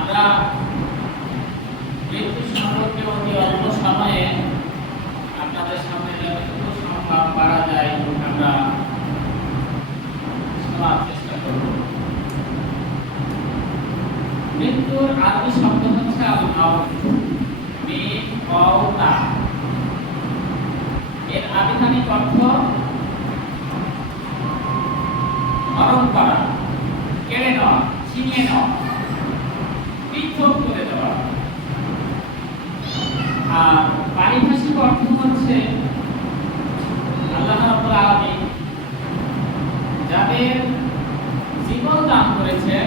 আমরা আমরা মৃত্যু সম্পর্কে অতি অল্প সময়ে আপনাদের সামনে যতটুকু সম্ভব পারা যায় আমরা শোনার চেষ্টা করব। মৃত্যুর আরবি শব্দ হচ্ছে আল-মাউত। এর আবিধানিক অর্থ হরণ করা, কেড়ে নেওয়া, ছিনিয়ে নেওয়া, পৃথক করে দেওয়া। আর পারিভাষিক অর্থ হচ্ছে আল্লাহ রাব্বুল আলামিন যাদের জীবন দান করেছেন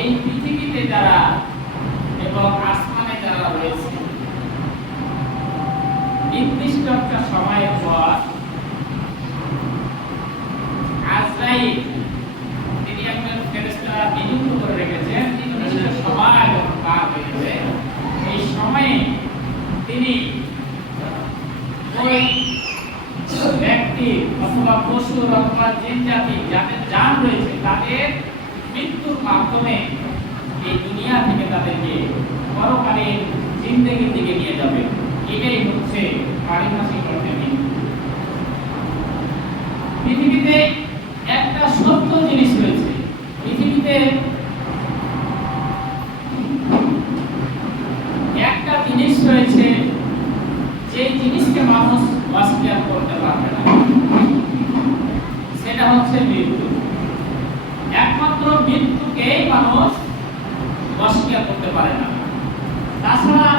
এই পৃথিবীতে যারা এবং আসমানে যারা রয়েছে, নির্দিষ্ট একটা সময়ের পর আজরাইল তিনি একজন ফেরেশতা নিযুক্ত করে রেখেছেন। নির্দিষ্ট সময় যখন পার হয়ে গেছে এই সময়ে তিনি ওই ব্যক্তি অথবা পশু অথবা জিন জাতি যাদের জান রয়েছে তাদের মৃত্যুর মাধ্যমে এই দুনিয়া থেকে তাদেরকে পরকালীন জিন্দেগির দিকে নিয়ে যাবে। এটাই হচ্ছে পারিভাষিক অর্থে মৃত্যু। পৃথিবীতে একটা সত্য জিনিস রয়েছে, পৃথিবীতে একটা জিনিস রয়েছে যে জিনিসকে মানুষ অস্বীকার করতে পারবে না, সেটা হচ্ছে মৃত্যু। একমাত্র মৃত্যুকেই মানুষ অস্বীকার করতে পারে না। তাছাড়া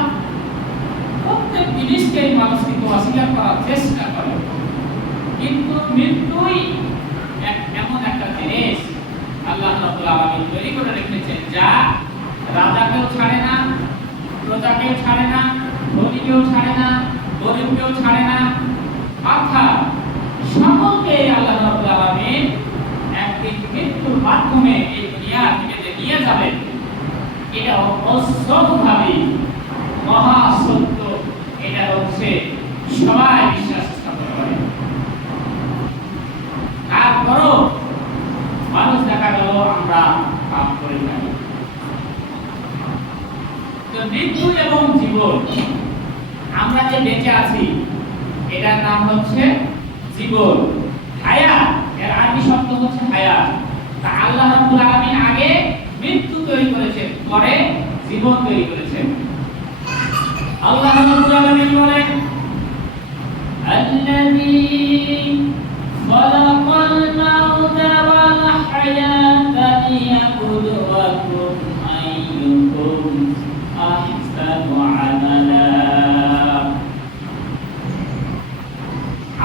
প্রত্যেক জিনিসকেই মানুষ কিন্তু অস্বীকার করার চেষ্টা করে, কিন্তু মৃত্যুই এমন একটা জিনিস আল্লাহ রাব্বুল আলামিন তৈরি করে রেখেছেন যা রাজাকেও ছাড়ে না, প্রজাকেও ছাড়ে না, ধনীকেও ছাড়ে না, গরিবকেও ছাড়ে না, অর্থাৎ সকলকে আল্লাহ রাব্বুল আলামিন একদিন মৃত্যুর মাধ্যমে এই দুনিয়া থেকে যে নিয়ে যাবেন এটা অস্বাভাবিক মহা সত্য। এটা হচ্ছে সবাই বিশ্বাস স্থাপন করে। তারপরও মানুষ দেখা গেল আমরা পাপ করে থাকি। তো মৃত্যু এবং জীবন, আমরা যে বেঁচে আছি এটার নাম হচ্ছে জীবন। হায়াত এর আরবি শব্দ হচ্ছে হায়াত। তা আল্লাহ রাব্বুল আলামিন আগে মৃত্যু তৈরি করেছেন, পরে জীবন তৈরি করেছেন। আল্লাহ রাব্বুল আলামিন বলেন আল্লাযী খালাকাল মাউতা ওয়াল হায়াতা লিয়াবলুয়াকুম আইয়ুকুম আহসানু আমালা।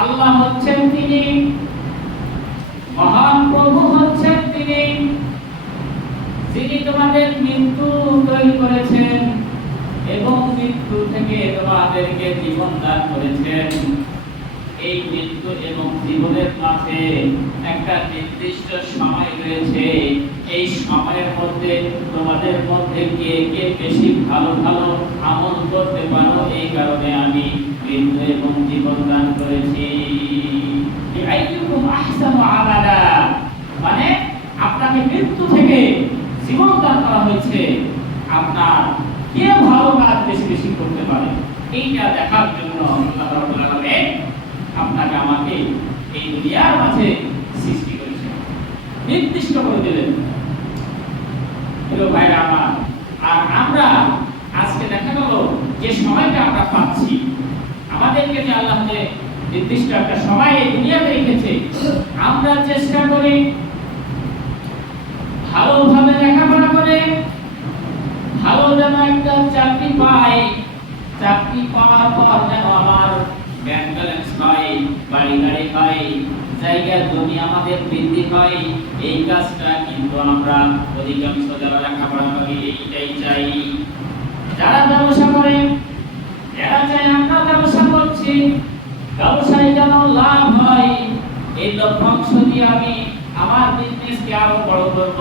আল্লাহ হচ্ছেন তিনি, মহান প্রভু হচ্ছেন তিনি, যিনি তোমাদের মৃত্যু তৈরি করেছেন এবং মৃত্যু থেকে তোমাদেরকে জীবন দান করেছেন। এই মৃত্যু এবং জীবনের মাঝে একটা নির্দিষ্ট সময় রয়েছে। এই সময়ের মধ্যে তোমাদের মধ্যে কে কে বেশি ভালো ভালো আমল করতে পারো, এই কারণে আমি মৃত্যু এবং জীবন দান করেছি। আইয়ুকুম আহসানু আমালা, মানে আপনাকে মৃত্যু থেকে জীবন দান করা হয়েছে, আপনার কে ভালো কাজ বেশি বেশি করতে পারে এইটা দেখার জন্য আল্লাহ রাব্বুল আলামিন আপনাকে আমাকে এই দুনিয়ার মাঝে সৃষ্টি করেছেন, নির্দিষ্ট করে দিলেন। প্রিয় ভাইরা আমার, আর আমরা আজকে দেখা গেল যে সময়টা আমরা পাচ্ছি, আমাদেরকে যে আল্লাহ যে নির্দিষ্ট একটা সময় এই দুনিয়াতে রেখেছে, আমরা চেষ্টা করি ভালোভাবে লেখাপড়া করে ভালো যেন একটা চাকরি পাই, চাকরি পাওয়ার পর যেন আমার ব্যাংক ব্যালেন্স হয়, বাড়ি গাড়ি হয়, জায়গা জমি আমাদের বৃদ্ধি হয়। এই কাজটা কিন্তু আমরা অধিকাংশ যারা লেখাপড়া করি এইটাই চাই। যারা ব্যবসা করে এরা চায় আমরা ব্যবসা করছি, ব্যবসায় যেন লাভ হয়, এই লক্ষ্যাংশ দিয়ে আমি আমার বিজনেসকে আরো বড় করব।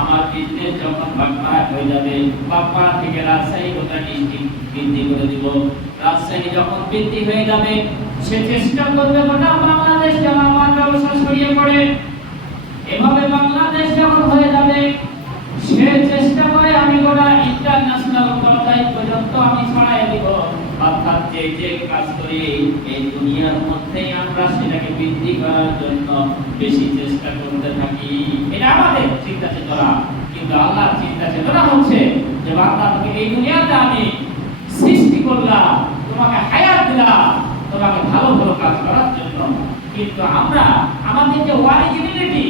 আমার বিজনেস যখন ভাগ হয়ে যাবে, বাগপাড়া থেকে রাজশাহী গোটা ডিস্ট্রিক্ট বৃদ্ধি করে দিব। রাজশাহী যখন বৃদ্ধি হয়ে যাবে, সে চেষ্টা করবে গোটা বাংলাদেশ যেন আমার ব্যবসা ছড়িয়ে পড়ে। এভাবে বাংলাদেশ যখন হয়ে যাবে, সে চেষ্টা করে যে কাজ করি এই দুনিয়ার মধ্যেই আমরা সেটাকে বৃদ্ধি করার জন্য বেশি চেষ্টা করতে থাকি। এটা আমাদের চিন্তা চেতনা, কিন্তু আল্লাহর চিন্তা চেতনা হচ্ছে যে বান্দা, তুমি এই দুনিয়াতে আমি সৃষ্টি করলাম, তোমাকে হায়াত দিলাম, তোমাকে ভালো ভালো কাজ করার জন্য। কিন্তু আমরা আমাদের যে অরিজিনালিটি,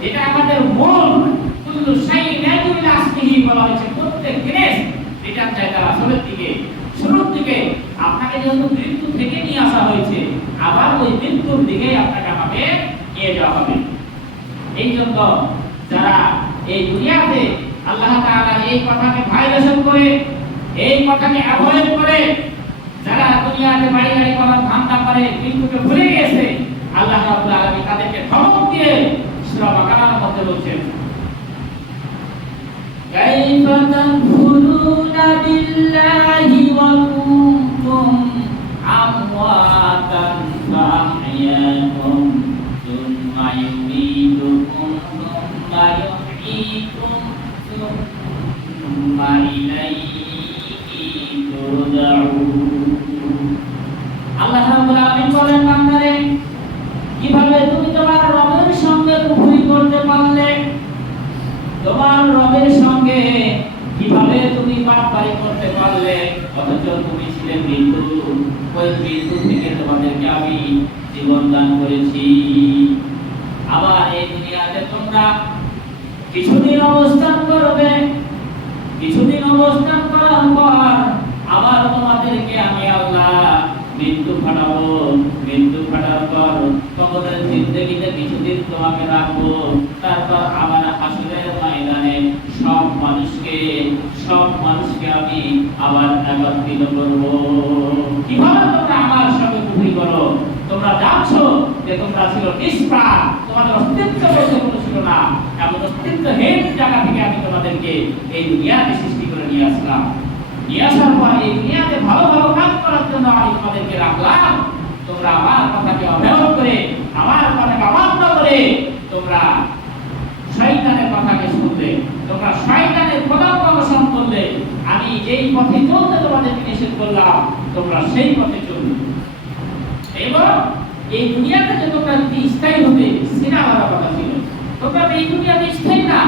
যেটা আমাদের মূল, কুল্লু শাইইন ইয়াজুরু আসলিহি বলা হয়েছে, প্রত্যেক জিনিস রিটার্ন চাই তার আসলের দিকে, শুরুর দিকে। আপনাকে যেহেতু মৃত্যু থেকে নিয়ে আসা হয়েছে, আবার ওই মৃত্যুর দিকে আপনাকে আমাকে নিয়ে যাওয়া হবে। এই জন্য যারা এই দুনিয়াতে আল্লাহ তাআলা এই কথাকে ভাইলেশন করে, এই কথাকে অ্যাভয়েড করে, যারা দুনিয়াতে বাড়ি গাড়ি করার ধান্দা করে, মৃত্যুকে ভুলে গেছে, আল্লাহ রাব্বুল আলামিন তাদেরকে ধমক দিয়ে সূরা বাকারার মধ্যে বলছেন, কাইফা তাকফুরুনা বিল্লাহি ওয়া কুনতুম আমওয়াতান ফাআহইয়াকুম সুম্মা ইউমীতুকুম সুম্মা ইউহয়ীকুম সুম্মা ইলাইহি তুরজাউন। আল্লাহ রাব্বুল আলামিন বলেন, বান্দারে, কিভাবে তুমি তোমার রবের সঙ্গে কুফরি করতে পারলে? তোমার রবের সঙ্গে কিভাবে তুমি পাপকারী করতে পারলে? অথচ তুমি ছিলে মৃত্যু, ওই মৃত্যু থেকে তোমাদেরকে আমি জীবন দান করেছি। আবার এই দুনিয়াতে তোমরা কিছুদিন অবস্থান করবে, কিছুদিন অবস্থান করার পর আবার তোমাদেরকে আমি আল্লাহ মৃত্যু ফাটাবো। মৃত্যু ফাটার পর তোমাদের জিন্দেগিতে কিছুদিন তোমাকে রাখবো, তারপর আবার হাসরের ময়দানে সব মানুষকে আমি আবার একত্রিত করব। কিভাবে তোমরা আমার সঙ্গে কুফরি করো? তোমরা জানছো যে তোমরা ছিল নিষ্প্রাণ, তোমাদের অস্তিত্ব বলতে কোনো ছিল না। এমন অস্তিত্বহীন জায়গা থেকে আমি তোমাদেরকে এই দুনিয়াতে সৃষ্টি করে নিয়ে আসলাম। নিয়ে আসার পর এই দুনিয়াতে ভালো ভালো কাজ করার জন্য আমি তোমাদেরকে রাখলাম। তোমরা আমার কথাকে অবহেলা করে, আমার কথাকে অমান্য করে তোমরা শয়তানের কথাকে শুনলে, তোমরা শয়তানের পদাঙ্ক অনুসরণ করলে। আমি যেই পথে চলতে তোমাদেরকে নিষেধ করলাম, তোমরা সেই পথে চলবে। এবং এই দুনিয়াতে যে তোমরা স্থায়ী হবে, সেটা আমার কথা ছিল। তোমরা এই দুনিয়াতে স্থায়ী না,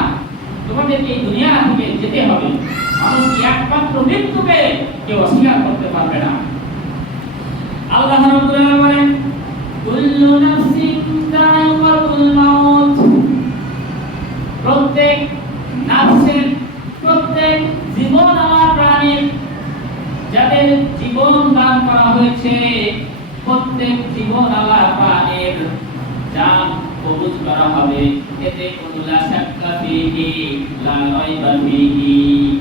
তোমাদেরকে এই দুনিয়া থেকে যেতে হবে। মানুষ একমাত্র মৃত্যুকে কেউ অস্বীকার করতে পারবে না। আল্লাহ রাব্বুল আলামিন বলেন, কুল্লু নাফসিন যায়িকাতুল মাউত। প্রত্যেক নাফসের, প্রত্যেক জীবনওয়ালা প্রাণীর, যাদের জীবন দান করা হয়েছে, প্রত্যেক জীবনওয়ালা প্রাণীর জান কবজ করা হবে। এতে কোনো লা শাক্কা ফীহি লা রাইবা ফীহি,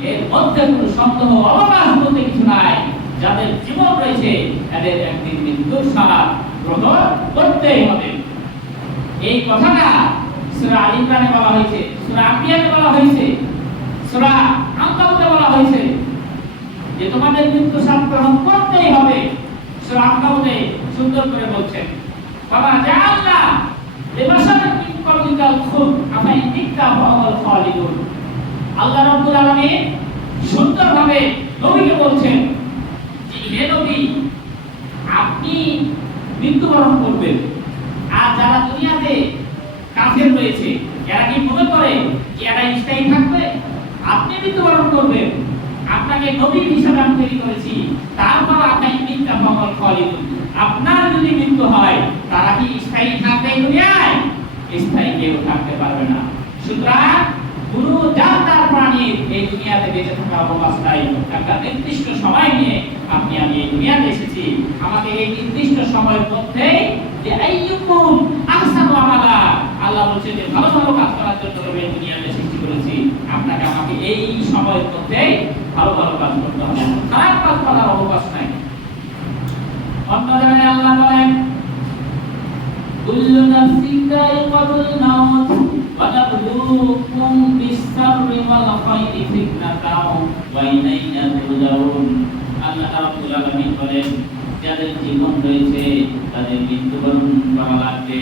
এর মধ্যে কোনো সন্দেহ অবকাশ বলতে কিছু নাই। যাদের জীবন রয়েছে তাদের একদিন মৃত্যুর স্বাদ গ্রহণ করতেই হবে। এই কথাটা সূরা আল ইমরানে বলা হয়েছে, সূরা আম্বিয়াতে বলা হয়েছে, সূরা আনকাবুতে বলা হয়েছে যে তোমাদের মৃত্যু স্বাদ গ্রহণ করতেই হবে। সূরা আনকাবুতে সুন্দর করে বলছেন, বাবা জাআলনা লিবাসান মিন ক্বাবলিকাল খুলদ আফা ইন মিত্তা ফাহুমুল খালিদুন। আল্লাহ রাব্বুল আলামিন সুন্দরভাবে নবীকে বলছেন যে, হে নবী, আপনি মৃত্যুবরণ করবেন। আর যারা দুনিয়াতে কাফের রয়েছে, এরা কি মনে করে যে এরা স্থায়ী থাকবে? আপনি মৃত্যুবরণ করবেন, আপনাকে নবী হিসেবে আমি তৈরি করেছি। তারপর আপনি মিথ্যা ফাহুমুল খালিদুন, আপনার যদি মৃত্যু হয়, তারা কি স্থায়ী থাকবে দুনিয়ায়? স্থায়ী কেউ থাকতে পারবে না। সুতরাং কোনো জানদার প্রাণীর এই দুনিয়াতে বেঁচে থাকার অবকাশ নাই। একটা নির্দিষ্ট সময় নিয়ে আমি এই দুনিয়াতে এসেছি। আমাকে এই নির্দিষ্ট সময়ের মধ্যে যে আইয়ুকুম আহসানু আমালা, আল্লাহ বলছে যে ভালো ভালো কাজ করার জন্য আমি এই দুনিয়াতে সৃষ্টি করেছি। আপনাকে আমাকে এই সময়ের মধ্যে ভালো ভালো কাজ করতে হবে, খারাপ কাজ করার অবকাশ নাই। অন্য জায়গায় আল্লাহ বলেন, কুল্লু নাফসিন যায়িকাতুল মাউত ওয়া নাবলুকুম বিশ-শাররি ওয়াল খায়রি ফিতনাতাও ওয়া ইলাইনা তুরজাউন। আল্লাহ রাব্বুল আলামিন বলেন, যাদের জীবন রয়েছে তাদের মৃত্যুবরণ করা লাগবে।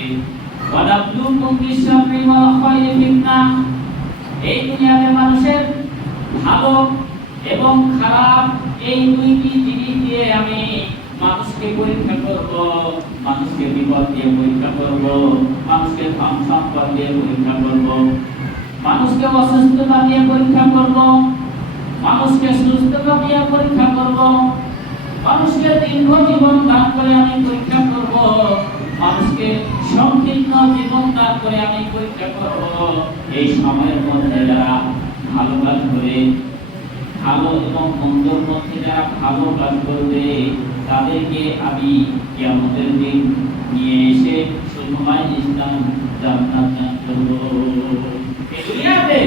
ওয়া নাবলুকুম বিশ-শাররি ওয়াল খায়রি ফিতনা, এই দুনিয়াতে মানুষের ভালো এবং খারাপ এই দুইটি জিনিস দিয়ে আমি মানুষকে পরীক্ষা করব, মানুষকে বিপদ দিয়ে পরীক্ষা করব, মানুষকে ধন সম্পদ দিয়ে পরীক্ষা করব, মানুষকে অসুস্থতা দিয়ে পরীক্ষা করব, মানুষকে সুস্থতা দিয়ে পরীক্ষা করব, মানুষকে দীর্ঘ জীবন দান করে আমি পরীক্ষা করব, মানুষকে সংকীর্ণ জীবন দান করে আমি পরীক্ষা করব। এই সময়ের মধ্যে যারা ভালো কাজ করে, ভালো এবং মন্দর মধ্যে যারা ভালো কাজ করবে, তাদেরকে আমি কিয়ামতের দিন নিয়ে এসে সুখময় ইসলাম জান্নাত দান করব। এই দুনিয়াতে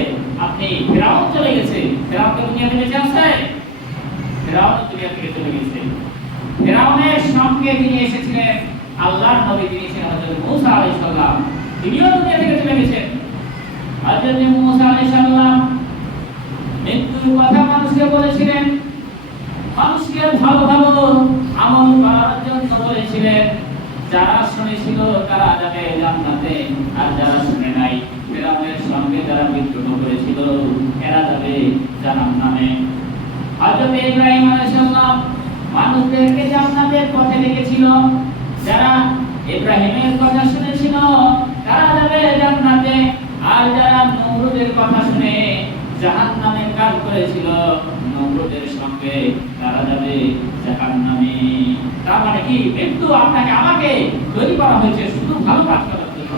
আপনি ফেরাউন চলে গেছে, ফেরাউন তো দুনিয়াতে বেঁচে আছে, ফেরাউন দুনিয়া থেকে চলে গেছে। ফেরাউনের সঙ্গে তিনি এসেছিলেন আল্লাহর নবী, তিনি ছিলেন হযরত মূসা আলাইহিস সালাম, তিনিও দুনিয়া থেকে চলে গেছেন। হযরত মূসা আলাইহিস সালাম মৃত্যুর কথা মানুষকে বলেছিলেন, মানুষকে ভালো ভালো আমল করার জন্য বলেছিলেন। যারা শুনেছিল তারা যাবে জান্নাতে, আর যারা শুনে নাই, ফেরাউনের সঙ্গে যারা বিদ্রোহ করেছিল, এরা যাবে জাহান্নামে। হযরত ইব্রাহিম আলাইহিস সালাম মানুষদেরকে জান্নাতের পথে ডেকেছিল। যারা ইব্রাহিমের কথা শুনেছিল তারা যাবে জান্নাতে, আর যারা নমরুদের কথা শুনে জাহান্নামের কাজ করেছিল নমরুদের সঙ্গে, তারা যাবে জাহান্নামে। তার মানে কি, মৃত্যু আপনাকে আমাকে তৈরি করা হয়েছে শুধু ভালো কাজ করার জন্য।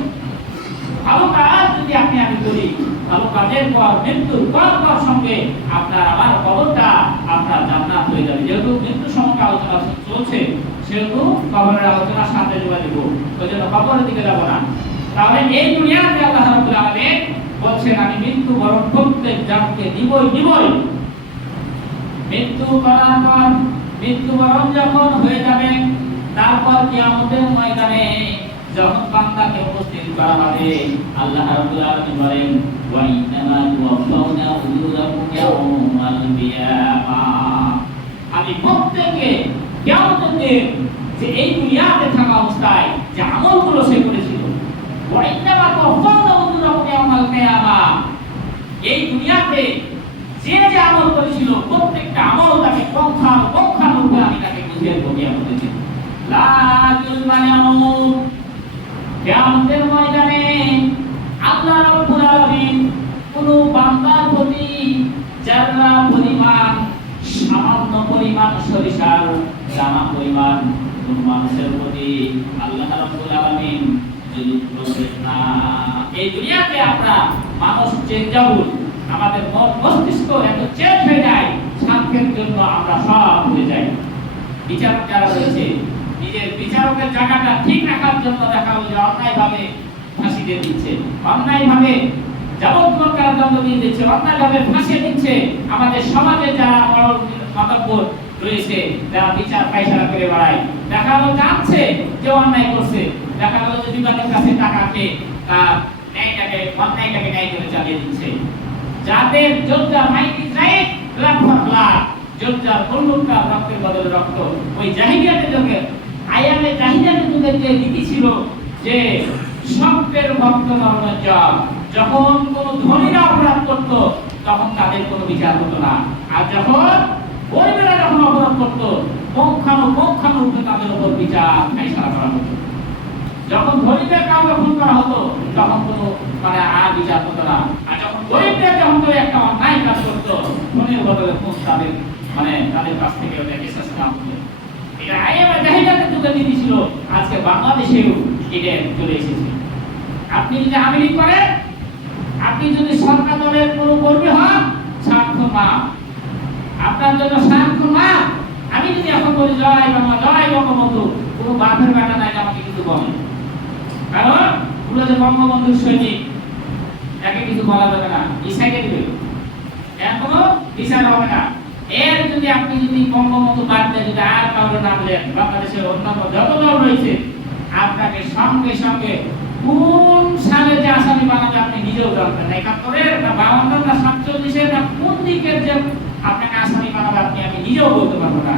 ভালো কাজ যদি আমি করি, ভালো কাজের পর মৃত্যুর পর সঙ্গে আপনার আমার কবরটা আপনার জান্নাত হয়ে যাবে। যেহেতু মৃত্যু সম্পর্কে আলোচনা চলছে, সেহেতু কবরের আলোচনা সাথে জোড়া দিব, ওই জন্য কবরের দিকে যাব না। তাহলে এই দুনিয়াতে আল্লাহ রাব্বুল আলামিন বলছেন, আমি মৃত্যু বরণ প্রত্যেক জানকে দিবই। মৃত্যু করার পর মৃত্যুবরণ যখন হয়ে যাবে, তারপর কিয়ামতের ময়দানে যখন বান্দাকে উপস্থিত করা হবে, আল্লাহ রাব্বুল আলামিন বলেন, ওয়া ইন্নামা তুওয়াফাউনা উজুরাকুম ইয়াওমাল কিয়ামাহ। আমি প্রত্যেককে কিয়ামতের দিন, যে এই দুনিয়াতে থাকা অবস্থায় যে আমলগুলো সে করেছিল, ওয়া ইন্নামা তুওয়াফাউনা উজুরাকুম ইয়াওমাল কিয়ামাহ, এই দুনিয়াতে যে যে আমল করেছিল প্রত্যেকটা আমল তাকে পক্ষানুরূপে আমি তাকে বুঝিয়ে দেব কিয়ামতের দিন। লা যুলমানা আমল, কিয়ামতের ময়দানে আল্লাহ রাব্বুল আলামিন কোন বান্দার প্রতি যারা পরিমাণ, সামান্য পরিমাণ সরিষার দানা পরিমাণ কোন মানুষের প্রতি আল্লাহ রাব্বুল আলামিন জুলুম করবেন না। এই দুনিয়াতে আমরা মানুষ চেঞ্জেবল, আমাদের মন মস্তিষ্ক এত চেঞ্জ হয়ে যায়, স্বার্থের জন্য আমরা সব ভুলে যাই। বিচারক যারা রয়েছে, নিজের বিচারকের জায়গাটা ঠিক রাখার জন্য দেখা হলো যে অন্যায়ভাবে ফাঁসি দিয়ে দিচ্ছে, অন্যায়ভাবে যাবজ্জীবন কারাদণ্ড দিয়ে দিচ্ছে, অন্যায়ভাবে ফাঁসি দিচ্ছে। আমাদের সমাজে যারা বড় মাতব্বর রয়েছে, যারা বিচার পায়চারা করে বেড়ায়, দেখা হলো জানছে যে অন্যায় করছে, দেখা হলো যে বিবাদের কাছে টাকা খেয়ে তার অন্যায়টাকে ন্যায় করে চালিয়ে দিচ্ছে। যাদের যোদ্ধা মাইকি যায় লাখ লাখ যোদ্ধার বন্দুকটা রক্তের বদলে রক্ত, ওই জাহিলিয়াতের যুগে, আয়ামে জাহিলিয়াতের যুগে যে নীতি ছিল যে সত্যের ভক্ত নরনার্য, যখন কোন ধনীরা অপরাধ করত তখন তাদের কোনো বিচার হতো না, আর যখন গরিবেরা যখন অপরাধ করত পক্ষানুরূপে তাদের উপর বিচার ফায়সালা করা হতো। যখন ধনীদের কাউকে খুন করা হতো তখন কোনো আর বিচার হতো না, আর যখন গরিবদের যখন কেউ একটা অন্যায় কাজ করতো, ধনীর বদলে খুন তাদের কাছ থেকে ওটা কেসাস নেওয়া হতো। এটা আইএমএ জাহিলিয়াতের যুগে নীতি ছিল, আজকে বাংলাদেশেও এটা চলে এসেছে। আপনি যদি আওয়ামী লীগ করেন, আপনি যদি সরকার দলের কোনো কর্মী হন, সাক্ষ্য মাপ, আপনার জন্য সাক্ষ্য মাপ। আমি যদি এখন বলি জয় বাংলা, জয় বঙ্গবন্ধু, কোনো বাপের বেটা নাই আমাকে কিছু বলে, কারণ পুরো যে বঙ্গবন্ধুর সৈনিক, তাকে কিছু বলা যাবে না, ইসাইকে দিবে, এখনো বিচার হবে না। এর যদি আপনি যদি বঙ্গবন্ধু বাদ দিয়ে যদি আর কাউকে নাম দেন, বাংলাদেশের অন্যান্য যত দল রয়েছে, আপনাকে সঙ্গে সঙ্গে কোন সালে যে আসামি বানাবে আপনি নিজেও জানতেন না। ৭১-এর না ৫২ না ৪৭-এর না কোন দিকের যে আপনাকে আসামি বানাবে আমি নিজেও বলতে পারবো না।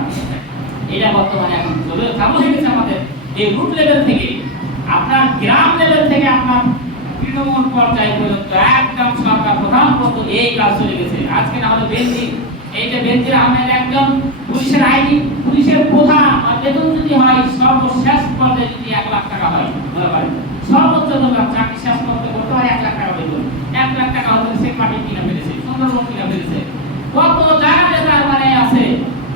এটা বর্তমানে এখন চালু হয়ে গেছে আমাদের এই রুট লেভেল থেকে, আপনার গ্রাম লেভেল থেকে আপনার তৃণমূল পর্যায়ে পর্যন্ত একদম সরকার প্রধান পর্যন্ত এই কাজ চলে গেছে। আজকে না হলে বেঞ্জির, এই যে বেঞ্জির আহমেদ একজন পুলিশের আইনি পুলিশের প্রধান বেতন যদি হয় সর্বশেষ পর্যায়ে যদি 1 লাখ টাকা হয়, মনে করেন সর্বোচ্চ বেতন চাকরি শেষ করতে হয় 1 লাখ টাকা বেতন। 1 লাখ টাকা হলে সে মাটি কিনে ফেলেছে, সুন্দরবন কিনে ফেলেছে। কত জায়গায় তার মানে আছে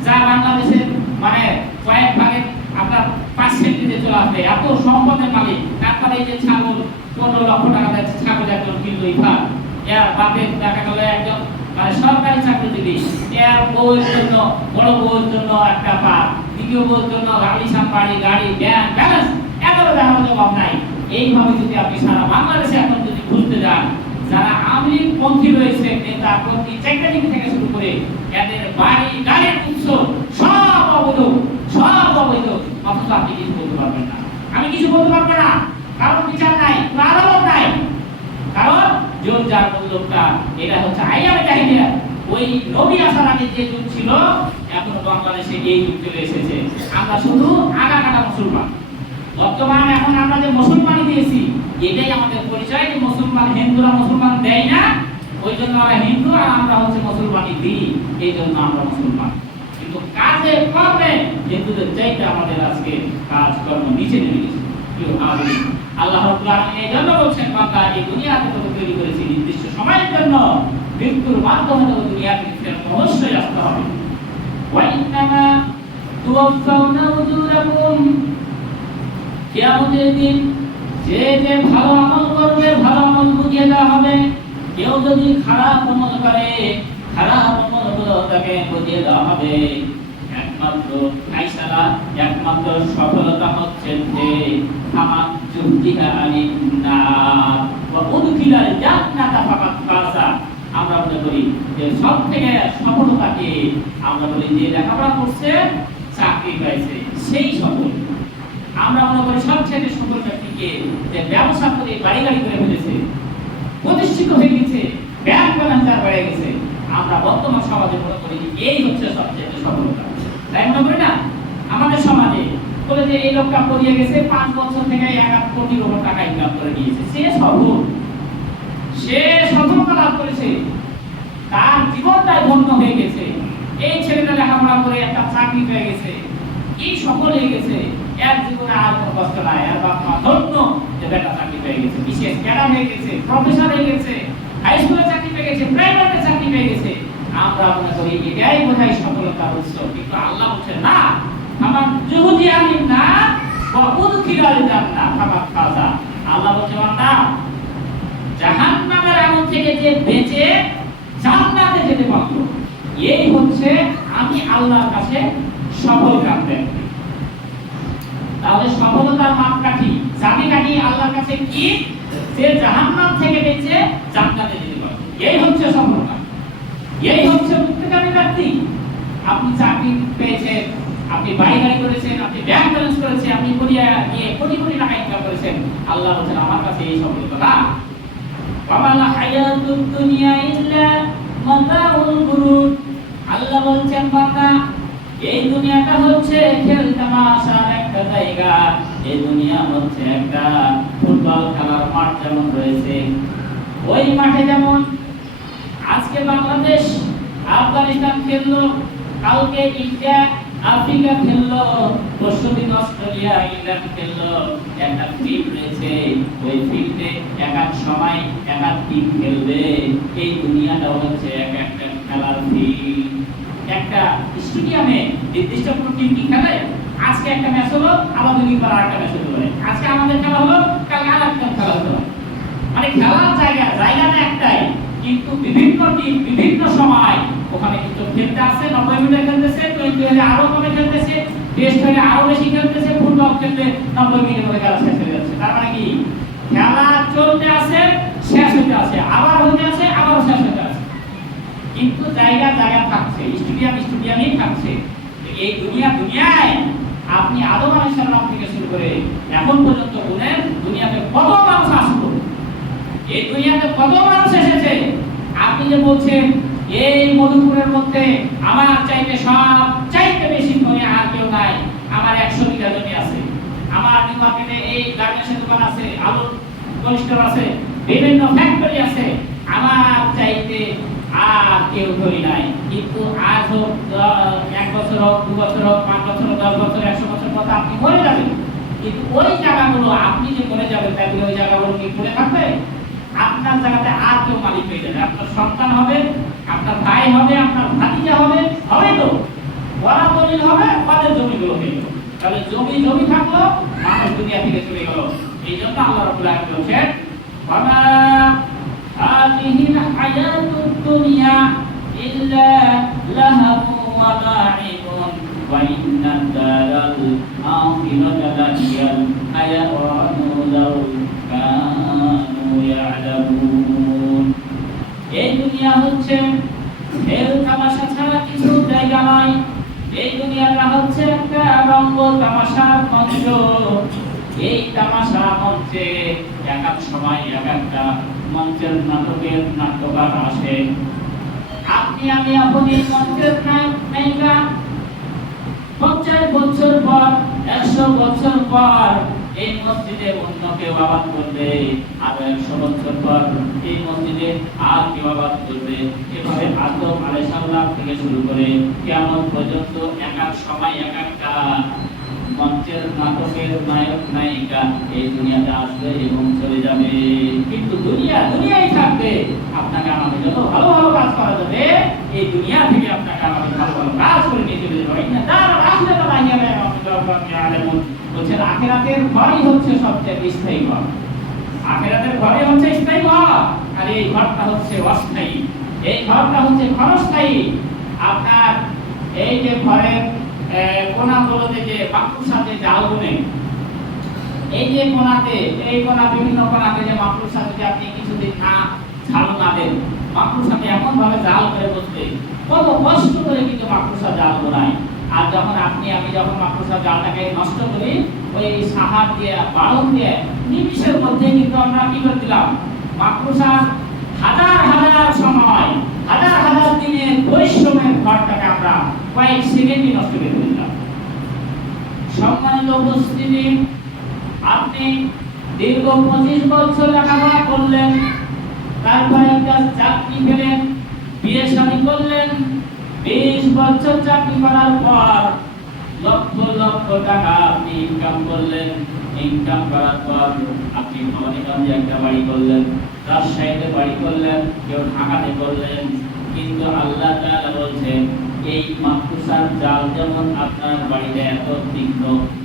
যা বাংলাদেশের মানে কয়েক ভাগে আপনার 5% দিতে চলে আসবে, এত সম্পদের মালিক। তারপরে এই যে ছাগল 15 লক্ষ টাকা যাচ্ছে ছাগল একজন কিনলো ইফার, এর বাপের দেখা গেল একজন মানে সরকারি চাকরিজীবী, এর বউয়ের জন্য বড় বউয়ের জন্য একটা পার, দ্বিতীয় বউয়ের জন্য আলিশান বাড়ি গাড়ি ব্যাংক ব্যালেন্স, এগুলো দেখানোর জবাব নাই। এইভাবে যদি আপনি সারা বাংলাদেশে এখন যদি খুঁজতে যান, যারা আওয়ামী লীগ পন্থী রয়েছে নেতা কর্মী সেক্রেটারি থেকে শুরু করে এদের বাড়ি গাড়ির উৎস সব অবৈধ, সব অবৈধ, অথচ আপনি কিছু বলতে পারবেন না। আমি কিছু বলতে পারবো না, কারণ বিচার নাই, আদালত নাই, কারণ জোর যার লোকটা এটা হচ্ছে আইয়ামে জাহিলিয়া। ওই নবী আসার আগে যে যুগ ছিল, এখন বাংলাদেশে এই যুগ চলে এসেছে। আমরা শুধু আগা কাটা মুসলমান। বর্তমানে এখন আমরা যে মুসলমানি দিয়েছি, এটাই আমাদের পরিচয় যে মুসলমান। হিন্দুরা মুসলমান দেয় না, ওই জন্য আমরা হিন্দু, আর আমরা হচ্ছে মুসলমানি দিই, এই জন্য আমরা মুসলমান। কিন্তু কাজে কর্মে হিন্দুদের চাইতে আমাদের আজকে কাজকর্ম নিচে নেমে গেছে। আল্লাহ রাব্বুল আলামিন এই জন্য বলছেন, বান্দা এই দুনিয়াতে তোকে তৈরি করেছি নির্দিষ্ট সময়ের জন্য, মৃত্যুর মাধ্যমে তোকে দুনিয়াতে অবশ্যই আসতে হবে। ওয়া ইন্নামা তুওয়াফাউনা উজুরাকুম, কিয়ামতের দিন যে যে ভালো আমল করবে ভালো আমল বুঝিয়ে দেওয়া হবে। কেউ যদি খারাপ আমল করে খারাপ আমলগুলো তাকে বুঝিয়ে দেওয়া হবে। একমাত্র ফায়সালা, একমাত্র সফলতা হচ্ছে যে আমার যুক্তিহা আলিন্নার ওয়া উদখিলাল জান্নাতা ফাকাত ফাযা। আমরা মনে করি যে সবথেকে সফলতাকে আমরা বলি যে লেখাপড়া করছে চাকরি পাইছে সেই সফল। আমরা মনে করি সবচেয়ে সফল ব্যক্তিকে যে ব্যবসা করে বাড়ি গাড়ি করে ফেলেছে, প্রতিষ্ঠিত হয়ে গেছে, ব্যাংক ব্যালেন্স বেড়ে গেছে। আমরা বর্তমান সমাজে মনে করি এই হচ্ছে সবচেয়ে সফলতা, তাই মনে করি না? আমাদের সমাজে বলে যে এই লোকটা পড়িয়ে গেছে 5 বছর থেকে 1 কোটি টাকা ইনকাম করে নিয়েছে, সে সফল, সে সফলতা লাভ করেছে, তার জীবনটাই ধন্য হয়ে গেছে। এই ছেলেটা লেখাপড়া করে একটা চাকরি পেয়ে গেছে, এই সফল হয়ে গেছে, এর জীবনে আর কোনো কষ্ট নাই, আর বাপ মা ধন্য যে বেটা চাকরি পেয়ে গেছে, বিশেষ ক্যাডার হয়ে গেছে, প্রফেসর হয়ে গেছে, হাই স্কুলে চাকরি পেয়ে গেছে, প্রাইভেটে চাকরি পেয়ে গেছে। আমরা মনে করি এটাই বোধহয় সফলতার উৎস, কিন্তু আল্লাহ বলছেন না, আমার যুহুদি আলিম না উদখিলাল জান্নাহ ফাকাত ফাযা। আল্লাহ বলছেন না, জাহান্নামের আগুন থেকে যে বেঁচে জান্নাতে যেতে পারলো, এই হচ্ছে আমি আল্লাহর কাছে সফল কাম ব্যক্তি। তাহলে সফলতার মাপকাঠি চাবিকাঠি আল্লাহর কাছে কি? যে জাহান্নাম থেকে বেঁচে জান্নাতে যেতে পারবে, এই হচ্ছে সফলতা, এই হচ্ছে মুক্তিকামী ব্যক্তি। আপনি চাকরি পেয়েছেন, আপনি বাড়ি গাড়ি করেছেন, আপনি ব্যাংক ব্যালেন্স করেছেন, আপনি কোরিয়া নিয়ে কোটি কোটি টাকা ইনকাম করেছেন, আল্লাহ বলেন আমার কাছে এই সফলতা না। ওয়ামাল হায়াতুদ দুনিয়া ইল্লা মাতাউল গুরুর। আল্লাহ বলছেন বান্দা, এই দুনিয়াটা হচ্ছে খেল তামাশার একটা জায়গা। এই দুনিয়া হচ্ছে একটা ফুটবল খেলার মাঠ যেমন রয়েছে, ওই মাঠে যেমন আজকে বাংলাদেশ আফগানিস্তান খেললো, কালকে ইন্ডিয়া আফ্রিকা খেললো, পরশুদিন অস্ট্রেলিয়া ইংল্যান্ড খেললো। একটা ফিল্ড রয়েছে, ওই ফিল্ডে এক এক সময় এক এক টিম খেলবে। এই দুনিয়াটা হচ্ছে এক একটা খেলার ফিল্ড। একটা স্টেডিয়ামে নির্দিষ্ট কোনো টিম কি খেলে, আজকে একটা ম্যাচ হলো, আবার 2 দিন পর আরেকটা ম্যাচ হতে পারে, আজকে আমাদের খেলা হলো, কালকে আরেকটা খেলা হতে পারে। মানে খেলার জায়গাটা একটাই, কিন্তু বিভিন্ন টিম বিভিন্ন সময় ওখানে কিন্তু খেলতে আসে। 90 মিনিট খেলতেছে, 20 হলে আরো কমে খেলতেছে, টেস্ট হলে আরো বেশি খেলতেছে, ফুটবল খেলতে 90 মিনিট করে খেলা শেষ হয়ে যাচ্ছে। তার মানে কি খেলা চলতে আছে, শেষ হতে আছে, আবার হতে আছে, আবার শেষ হতে আছে, কিন্তু জায়গা থাকছে, স্টেডিয়ামই থাকছে। এই দুনিয়ায় আপনি আদম আলাইহিস সালাম থেকে শুরু করে এখন পর্যন্ত বলেন দুনিয়াতে কত মানুষ আসলো, এই দুনিয়াতে কত মানুষ এসেছে। আপনি যে বলছেন এই মধুপুরের মধ্যে আমার চাইতে সব চাইতে বেশি ধনী আর কেউ নাই, আমার 100 বিঘা জমি আছে, আমার নিউ মার্কেটে এই গার্মেন্টসের দোকান আছে, আলুর কোল্ড আছে, বিভিন্ন ফ্যাক্টরি আছে, আমার চাইতে আর কেউ ধনী নাই। কিন্তু আজ হোক 1 বছর হোক 2 বছর হোক 5 বছর হোক 10 বছর 100 বছর পর আপনি মরে যাবেন, কিন্তু ওই জায়গাগুলো আপনি যে মরে যাবেন তাহলে ওই জায়গাগুলো কি পড়ে থাকবে? আপনার জায়গাতে আর কেউ মালিক হয়ে যাবে, আপনার সন্তান হবে, আপনার ভাই হবে, আপনার ভাতিজা হবে, হবে তো ওরা দলিল হবে, ওদের জমিগুলো হয়ে গেল। তাহলে জমি থাকলো, মানুষ দুনিয়া থেকে চলে গেল। এই জন্য আল্লাহ রাব্বুল আলামিন বলেছেন ওয়ামা হাযিহিল হায়াতুদ দুনিয়া ইল্লা লাহবু ওয়া লা'iবুন ওয়া ইন্নাদ দারাল আখিরাতা লাহিয়াল হায়াওয়ানু লাউ কানু ইয়ালামুন। এই দুনিয়া হচ্ছে খেল তামাশা ছাড়া কিছু জায়গা নয়। এই দুনিয়াটা হচ্ছে একটা রঙ্গ তামাশার মঞ্চ। এই তামাশা মঞ্চে এক এক সময় এক একটা মঞ্চের নাটকের নাট্যকার আসে। আপনি আমি আপনি মঞ্চের নায়িকা। 50 বছর পর 100 বছর পর এই মসজিদে অন্য কেউ আবাদ করবে, আরো 100 বছর পর এই মসজিদে আর কেউ আবাদ করবে। এভাবে আদম আলাইহিস সালাম থেকে শুরু করে কিয়ামত পর্যন্ত এক এক সময় এক একটা মঞ্চের নাটকের নায়ক নায়িকা এই দুনিয়াতে আসবে এবং চলে যাবে। কিন্তু দুনিয়াই থাকবে। আপনাকে আমাকে যত ভালো ভালো কাজ করা যাবে, এই দুনিয়া থেকে আপনাকে আমাকে ভালো ভালো কাজ করে নিয়ে চলে যাবে। বলছেন আখিরাতের ঘরই হচ্ছে সবচেয়ে স্থায়ী ঘর। আখিরাতের ঘরই হচ্ছে স্থায়ী ঘর, আর এই ঘরটা হচ্ছে অস্থায়ী। এই ঘরটা হচ্ছে ক্ষণস্থায়ী। আপনার এই যে ঘরের কোনাগুলোতে যে মাকড়সাতে জাল বুনে, এই যে এই বিভিন্ন কোনাতে যে মাকড়সাতে যে আপনি কিছুদিন না ঝাড়ু না দেন, মাকড়সাতে এমন ভাবে জাল করে বসবে, কত কষ্ট করে কিন্তু মাকড়সা জাল বোনায়। আর যখন আমি যখন মাকড়সা জালটাকে নষ্ট করি, ওই সাহার দিয়ে বাড়ন দিয়ে নিমিষের মধ্যে কিন্তু আমরা কি করে দিলাম, মাকড়সা হাজার সময় হাজার দিনের পরিশ্রমের ঘরটাকে আমরা কয়েক সেকেন্ডে নষ্ট করে দিলাম। সম্মানিত উপস্থিতি, আপনি দীর্ঘ 25 বছর লেখাপড়া করলেন, তারপরে একটা চাকরি পেলেন, বিয়ে শাদী করলেন। 20 বছর চাকরি করার পর লক্ষ লক্ষ টাকা আপনি ইনকাম করলেন। ইনকাম করার পর আপনি মানিকগঞ্জে একটা বাড়ি করলেন, রাজশাহীতে বাড়ি করলেন, কেউ ঢাকাতে করলেন। কিন্তু আল্লাহ তাআলা বলছেন এই মাকড়সার জাল যেমন আপনার বাড়িতে এত তীক্ষ্ণ,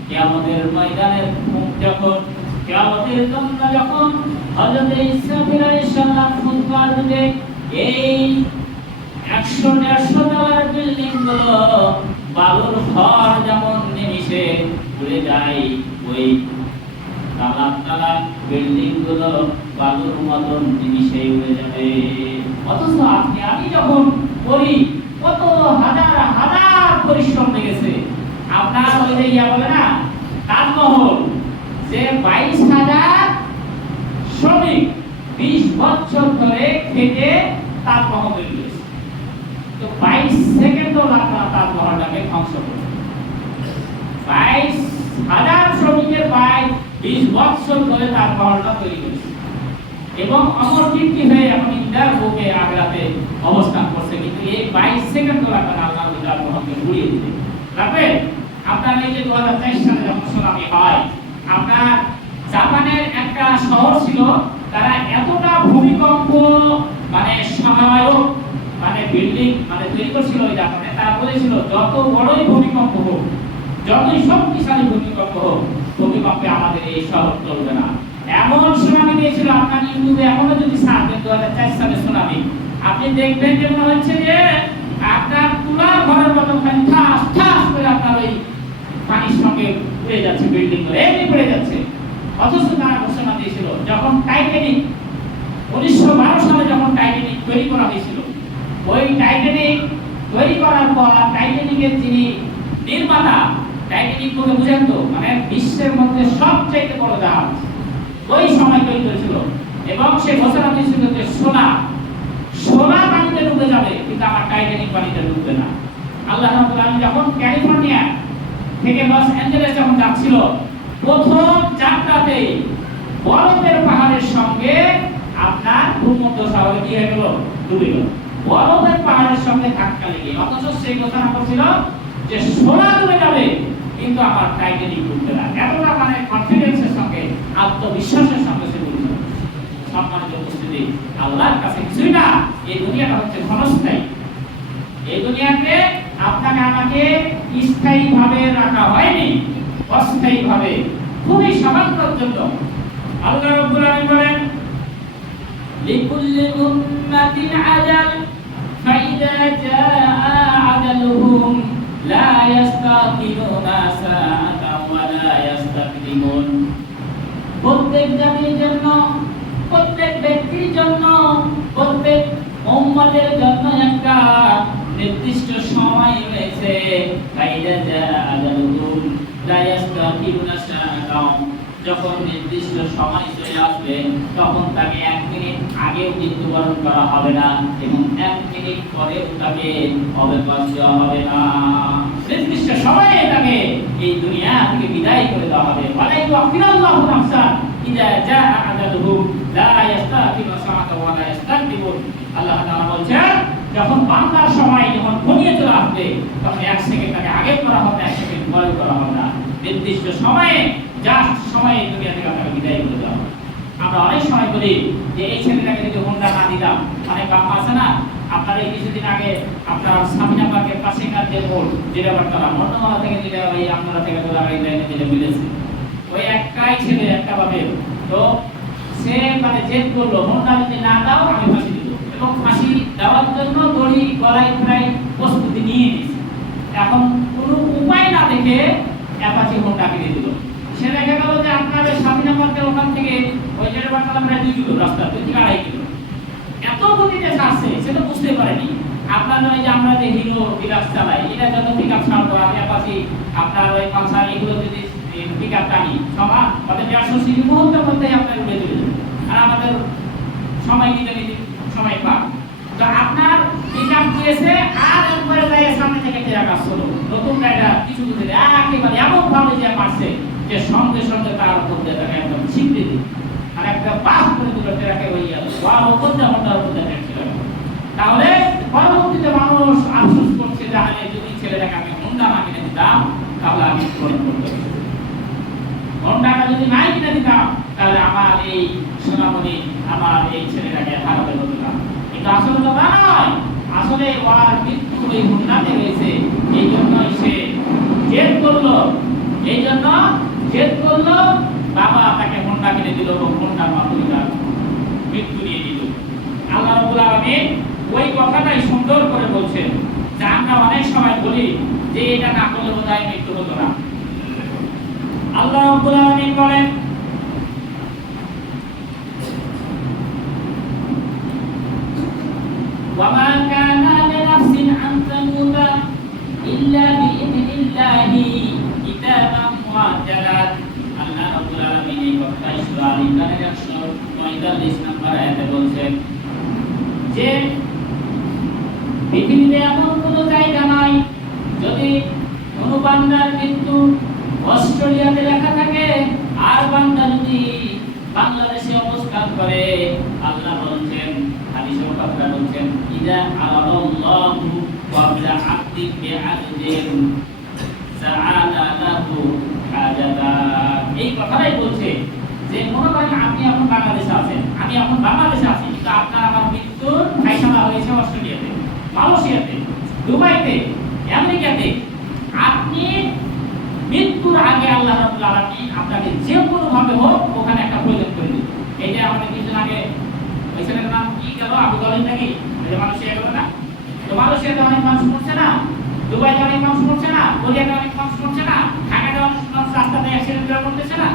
কিয়ামতের ময়দানের মুখ যখন কিয়ামতের জন্য যখন হযরত ইসরাফিল আলাইহিস সালাম ফুৎকার দিবে, এই 100-150 তলার বিল্ডিং গুলো বালুর ঘর যেমন নিমিষে উড়ে যায়, ওই তালা বিল্ডিং গুলো বালুর মতন নিমিষে উড়ে যাবে। অথচ আপনি আমি যখন করি কত হাজার পরিশ্রম লেগেছে। আপনার ওই যে বলে না তাজমহল, যে 22,000 শ্রমিক 20 বছর ধরে খেটে তাজমহল তৈরি করেছে, তো 22 সেকেন্ডও লাগবে না তাজমহলটাকে ধ্বংস করতে। 22,000 শ্রমিকের 20 বছর ধরে তাজমহলটা তৈরি করেছে এবং অমর কীর্তি হয়ে এখন ইন্ডিয়ার বুকে আগ্রাতে অবস্থান করছে। কিন্তু এই 22 সেকেন্ড লাগবে না আল্লাহ তাজমহলকে উড়িয়ে দিতে। লাগবে আপনার এই যে 2004 সালে যখন সুনামি হয়, আপনার জাপানের একটা শহর ছিল, তারা এতটা ভূমিকম্প সহায়ক বিল্ডিং তৈরি করছিল ওই জাপানে। তারা বলেছিল যত বড়ই ভূমিকম্প হোক, যতই শক্তিশালী ভূমিকম্প হোক, ভূমিকম্পে আমাদের এই শহর চলবে না। এমন সুনামি দিয়েছিল, আপনার ইউটিউবে এখনো যদি সার্চ দেন 2004 সালের সুনামি, আপনি দেখবেন যে মনে হচ্ছে যে আপনার তুলা ঘরের মতো ঠাস ঠাস করে আপনার ওই পানির সঙ্গে উড়ে যাচ্ছে, বিল্ডিং গুলো এমনি পড়ে যাচ্ছে। অথচ তারা ঘোষণা দিয়েছিল যখন টাইটানিক 1912 সালে যখন টাইটানিক তৈরি করা হয়েছিল, ওই টাইটানিক তৈরি করার পর টাইটানিকের যিনি নির্মাতা, টাইটানিক বলে বুঝেন তো, বিশ্বের মধ্যে সবচেয়ে বড় জাহাজ ওই সময় তৈরি করেছিল এবং সে ঘোষণা দিয়েছিল যে সোনা পানিতে ডুবে যাবে কিন্তু আমার টাইটানিক পানিতে ডুববে না। আল্লাহ রাব্বুল আলামিন যখন ক্যালিফোর্নিয়া থেকে লস অ্যাঞ্জেলেস যখন যাচ্ছিল, প্রথম যাত্রাতে বরফের পাহাড়ের সঙ্গে আপনার ভূমধ্য সাগরে কি হয়ে গেল, ডুবে গেল। বরফের পাহাড়ের সঙ্গে ধাক্কা লেগে, অথচ সেই ঘোষণা করছিল যে সোনা ডুবে যাবে কিন্তু আমার টাইটানিক ডুববে না। এতটা মানে কনফিডেন্সের সঙ্গে, আত্মবিশ্বাসের সঙ্গে সে বলছিল। সম্মানিত উপস্থিতি, আল্লাহর কাছে কিছুই না। এই দুনিয়াটা হচ্ছে ক্ষণস্থায়ী। এই দুনিয়াতে আপনাকে আমাকে স্থায়ী ভাবে রাখা হয়নি, অস্থায়ী ভাবে, খুবই সামান্যর জন্য। আল্লাহ রাব্বুল আলামিন বলেন, লিকুল্লি উম্মাতিন আজাল ফাইদা জাআ আজালুহুম লা ইস্তাখিরুনা সাআতান ওয়া লা ইস্তাকদিমুন। প্রত্যেক জাতির জন্য, প্রত্যেক ব্যক্তির জন্য, প্রত্যেক উম্মতের জন্য একটা নির্দিষ্ট সময় রয়েছে। ফাইদা জাআ আজালুহুম লা ইস্তাখিরুনা সাআতান, যখন নির্দিষ্ট সময় চলে আসবে তখন তাকে 1 মিনিট আগেও মৃত্যুবরণ করা হবে না এবং 1 মিনিট পরেও তাকে অবকাশ দেওয়া হবে না। নির্দিষ্ট সময়ে তাকে এই দুনিয়া থেকে বিদায় করে দেওয়া হবে। ওয়ালাইকু আখিরাল্লাহু নাফসান ইযা জাআ আজালুহু লা ইস্তাখিরুনা সাআতান ওয়া লা ইস্তাকদিমুন। আল্লাহ তাআলা বলেন, যখন বান্দার সময় যখন ঘনিয়ে চলে আসবে তখন 1 সেকেন্ড তাকে আগে করা হবে, 1 সেকেন্ড পরে করা হবে না। নির্দিষ্ট সময়ে, জাস্ট সময়ে দুনিয়া থেকে আপনাকে বিদায় করে দেওয়া হবে। আমরা অনেক সময় বলি যে এই ছেলেটাকে যদি হোন্ডা না দিতাম, অনেক বাবা আছে না, আপনারা এই কিছুদিন আগে আপনার সামিনা পার্কের পাশে যে মোড়, যেটা বাট্টারা মন্ডমালা থেকে যেটা ওই আপনারা থেকে তোলা এই লাইনে যেটা মিলেছে, ওই একটাই ছেলে একটা ভাবে, তো সে মানে জেদ করলো হোন্ডা যদি না দাও আমি ফাঁসি দিব, এবং ফাঁসি দেওয়ার জন্য দড়ি গলায় প্রায় প্রস্তুতি নিয়ে নিয়েছে। এখন কোনো উপায় না দেখে অ্যাপাচি হোন্ডা কিনে দিল। সে দেখা গেল যে আপনাদের সামিনা পার্কের ওখান থেকে ওই যেটা বাট্টারা প্রায় 2 কিলো রাস্তা, 2 থেকে 2.5 কিলো, এত গতিতে ছাড়ছে সে তো বুঝতে পারেনি। আপনার ওই যে আমরা যে হিরো ডিলাক্স চালাই, এটা যত পিকআপ ছাড়বো, আমি আপাতত আপনার ওই পালসার এগুলো যদি পিকআপ টানি সমান আমাদের 150 সিসি মুহূর্তের মধ্যেই আপনার উড়ে চলে যাবে, আর আমাদের সময় নিতে নিতে সময় পাক। তো আপনার পিকআপ দিয়েছে আর একবারে যায় সামনে থেকে টেরা কাজ হলো, নতুন গাড়িটা কিছু দূরে একেবারে এমন ভাবে যে মারছে যে সঙ্গে সঙ্গে তার উপর দিয়ে তাকে একদম ছিটতে দিল, আর একটা পাস করে দিল টেরাকে ওই ওয়ার উপর দিয়ে হন্ডার উপর দিয়ে ছিল। তাহলে পরবর্তীতে মানুষ আফসোস করছে যে আরে যদি ছেলেটাকে আমি হোন্ডা না কিনে দিতাম তাহলে আমি করতে পারতাম, হোন্ডাটা যদি নাই কিনে দিতাম তাহলে আমার এই সোনামণি, আমার এই ছেলেটাকে হারাতে হতো না। কিন্তু আসলে তো তা নয়, আসলে ওর মৃত্যু ওই হোন্ডাতে রয়েছে, এই জন্যই সে জেদ করলো, এই জন্য জেদ করলো, বাবা তাকে হোন্ডা কিনে দিল এবং হোন্ডার মাধ্যমে তার মৃত্যু নিয়ে দিল। আল্লাহ রাব্বুল আলামিন ওই কথাটাই সুন্দর করে বলছেন যে আমরা অনেক সময় বলি যে এটা না করলে বোধহয় মৃত্যু হতো না। আল্লাহ রাব্বুল আলামিন বলেন, ওয়ামা কানা লিনাফসিন আন তামুতা ইল্লা বিইذনিল্লাহি কিতাবাম মুআজ্জালান। আল্লাহ রাব্বুল আলামিন এই কথাই সূরা আল ইমরানের 145 নম্বর আয়াতে বলছেন যে পৃথিবীতে এমন কোনো জায়গা নাই যদি কোনো বান্দার মৃত্যু অস্ট্রেলিয়াতে লেখা থাকে আর বান্দা যদি বাংলাদেশে অবস্থান করে, আল্লাহ বলছেন, হাদিসের কথা বলছেন, ইযা আরাদাল্লাহু ক্বাবলা আবদি বিআদলিন সাআলা লাহু হাজাতা। এই কথাটাই বলছে যে মনে করেন আপনি এখন বাংলাদেশে আছেন, আমি এখন বাংলাদেশে আছি, কিন্তু আপনার আমার মৃত্যুর ফায়সালা হয়েছে অস্ট্রেলিয়াতে, মালয়েশিয়াতে, দুবাইতে, আমেরিকাতে। আপনি মৃত্যুর আগে আল্লাহ রাব্বুল আলামিন আপনাকে যে কোনো ভাবে হোক ওখানে একটা প্রয়োজন করে দিন। এই যে আমাদের কিছুদিন আগে ওই ছেলের নাম কি গেল, আবু তালেব নাকি, এই যে মালয়েশিয়া গেল না, তো মালয়েশিয়াতে অনেক মানুষ মরছে না, দুবাইতে অনেক মানুষ মরছে না, কোরিয়াতে অনেক মানুষ মরছে না, ঢাকাতে অনেক মানুষ রাস্তাতে অ্যাক্সিডেন্ট করে মরতেছে না।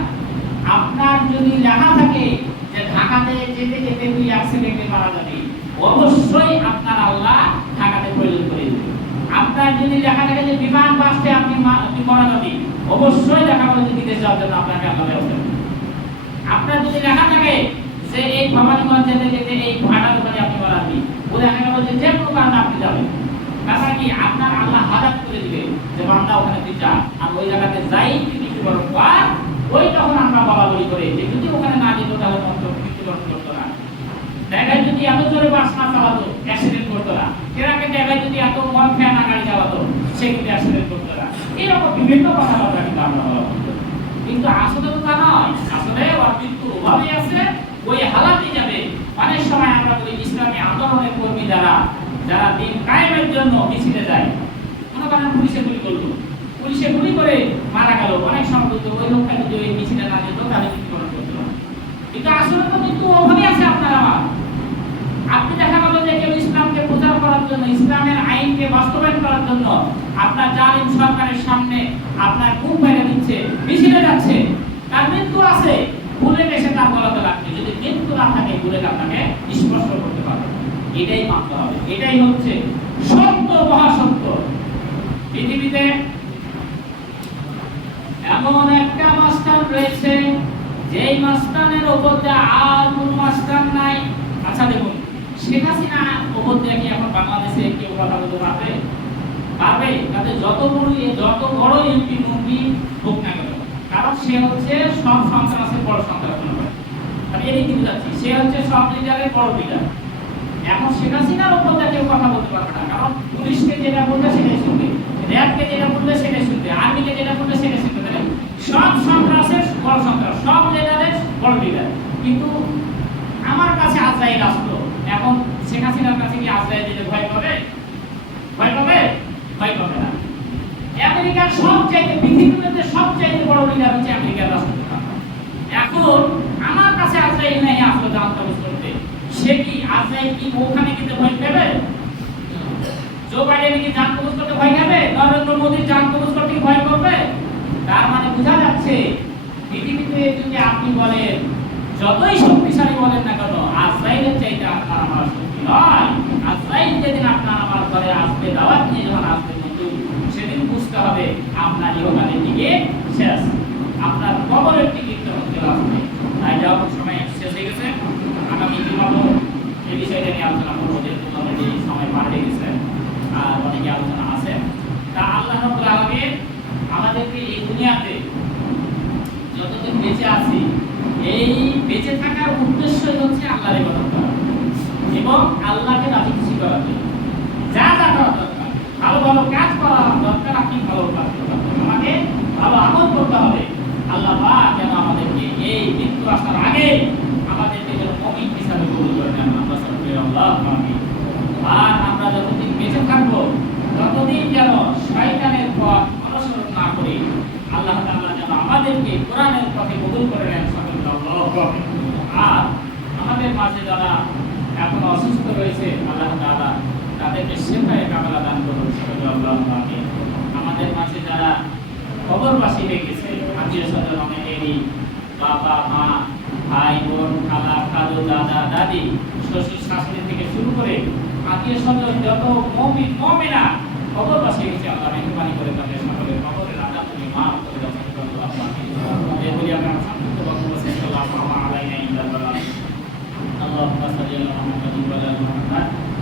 আপনার যদি লেখা থাকে যে ঢাকাতে যেতে যেতে তুই অ্যাক্সিডেন্টে মারা যাবি, অবশ্যই আপনার আল্লাহ ঢাকাতে প্রয়োজন করে দিবে। আপনার যদি লেখা থাকে যে বিমান বাসে আপনি মারা যাবি, অবশ্যই লেখা করে যে বিদেশ যাওয়ার জন্য আপনাকে আল্লাহ ব্যবস্থা করবে। আপনার যদি লেখা থাকে যে এই ভবানীগঞ্জ যেতে যেতে এই ভাড়া দোকানে আপনি মারা যাবি, বলে আমি বলছি যে কোনো কারণে আপনি যাবেন, তাছাড়া কি আপনার আল্লাহ হাদাত করে দিবে যে বান্দা ওখানে তুই যা, আর ওই জায়গাতে যাই মৃত্যুবরণ কর। ওই তখন আমরা বলা বলি করে যে যদি ওখানে না যেত তাহলে মৃত্যুবরণ করতো না। জায়গায় যদি এত জোরে বাস না চালাতো অ্যাক্সিডেন্ট করতো না, ট্রাকের জায়গায় যদি এত মদ খেয়ে না গাড়ি চালাতো সে কিন্তু অ্যাক্সিডেন্ট করতো না। এরকম বিভিন্ন কথাবার্তা কিন্তু আমরা বলা হতো, কিন্তু আসলে তো তা নয়। আসলে ওর মৃত্যু ওভাবেই আছে, ওই হালাতেই যাবে। অনেক সময় আমরা বলি ইসলামী আন্দোলনের কর্মী যারা দিন কায়েমের জন্য মিছিলে যায়, মনে করেন পুলিশে গুলি করলো, পুলিশে গুলি করে মারা গেল, অনেক সময় কিন্তু ওই লোকটা যদি ওই মিছিলে না যেত তাহলে মৃত্যুবরণ করতো না। কিন্তু আসলে তো মৃত্যু ওভাবেই আছে আপনার আমার। আপনি দেখা গেল যে কেউ ইসলামকে প্রচার করার জন্য, ইসলামের আইনকে বাস্তবায়ন করার জন্য আপনার জালিম সরকারের সামনে আপনার বুক মেরে দিচ্ছে, মিছিলে যাচ্ছে, তার মৃত্যু আছে, বুলেট এসে তার গলাতে লাগছে। যদি মৃত্যু না থাকে বুলেট আপনাকে স্পর্শ করতে পারবে। এটাই মানতে হবে, এটাই হচ্ছে সত্য, মহাসত্য। পৃথিবীতে এমন একটা মাস্টার রয়েছে যেই মাস্টারের উপর দিয়ে আর কোন মাস্টার নাই। আচ্ছা দেখুন, শেখ হাসিনা উপর দিয়ে কি এখন বাংলাদেশে কেউ কথা বলতে পারবে? পারবে? তাতে যত বড় এমপি মন্ত্রী হোক না কেন, কারণ সে হচ্ছে সব সন্ত্রাসের বড় সন্ত্রাস। আমি এটাই কি বুঝাচ্ছি, সে হচ্ছে সব লিডারের বড় লিডার। এখন শেখ হাসিনার উপর দিয়ে কেউ কথা বলতে পারবে না, কারণ পুলিশকে যেটা বলবে সেটাই শুনবে, র্যাবকে যেটা বলবে সেটাই শুনবে, আর্মিকে যেটা বলবে সেটাই শুনবে। সব সন্ত্রাসের বড় সন্ত্রাস, সব লিডারের বড় লিডার। কিন্তু আমার কাছে আজরাইল আসলো, এখন শেখ হাসিনার কাছে কি আজরাইল দিলে ভয় পাবে? ভয় পাবে? ভয় পাবে না। আমেরিকার সবচাইতে, পৃথিবীতে সবচাইতে বড় লিডার হচ্ছে আমেরিকার রাষ্ট্রপ্রধান। এখন আমার কাছে আজরাইল নাই আসলো জানতে করতে, সে কি আজরাইল কি ওখানে গিয়ে ভয় পাবে? জো বাইডেন কি জান কবজ করতে ভয় পাবে? নরেন্দ্র মোদী জান কবজ করতে ভয় করবে? তার মানে বোঝা যাচ্ছে পৃথিবীতে যদি আপনি বলেন যতই শক্তিশালী বলেন না কেন, আজরাইলের চাইতে আপনার আমার শক্তি নয়। আজরাইল যেদিন আপনার আমার ঘরে আসবে, দাওয়াত নিয়ে যখন আসবে নতুন, সেদিন বুঝতে হবে আপনার ইহকালের দিকে শেষ, আপনার কবরের টিকিট যখন চলে আসবে। তাই যাওয়ার সময় শেষ হয়ে গেছে। আগামী দিন এই বিষয়টা নিয়ে আলোচনা করবো, যেহেতু অলরেডি সময় পার হয়ে গেছে আর অনেকে আলোচনা আছে। তা আল্লাহ রাব্বুল আলামিন আমাদেরকে এই দুনিয়াতে যতদিন বেঁচে আছি, এই বেঁচে থাকার উদ্দেশ্যই হচ্ছে আল্লাহর ইবাদত করা এবং আল্লাহকে রাজি খুশি করা। যা যা করা দরকার, ভালো ভালো কাজ করা দরকার, আপনি ভালো কাজ করতে হবে, আমাকে ভালো আমল করতে হবে। আল্লাহ পাক যেন আমাদেরকে এই মৃত্যু আসার আগে আমাদেরকে যেন মুমিন হিসাবে কবুল করে নেন। আমরা সকলে আল্লাহুম্মা আমিন। আর আমরা যতদিন বেঁচে থাকবো ততদিন যেন শয়তানের পথ অনুসরণ না করি। আল্লাহ তাআলা যেন আমাদেরকে কোরআনের পথে কবুল করে নেন। সকলে আল্লাহু আকবার। আর আমাদের মাঝে যারা এখন অসুস্থ রয়েছে, আল্লাহ তাআলা তাদেরকে শিফায়ে কামেলা দান করুন। সকলে আল্লাহু আমিন। আমাদের মাঝে যারা কবরবাসী হয়ে গেছে, আত্মীয়-স্বজন অনেকেরই বাবা মা ভাই বোন খালা খালু দাদা দাদি শ্বশুর শাশুড়ি থেকে শুরু করে আত্মীয়-স্বজন যত মুমিন মুমিনা কবরবাসী হয়েছে, আল্লাহ মেহরবানি করে তাদের সকলের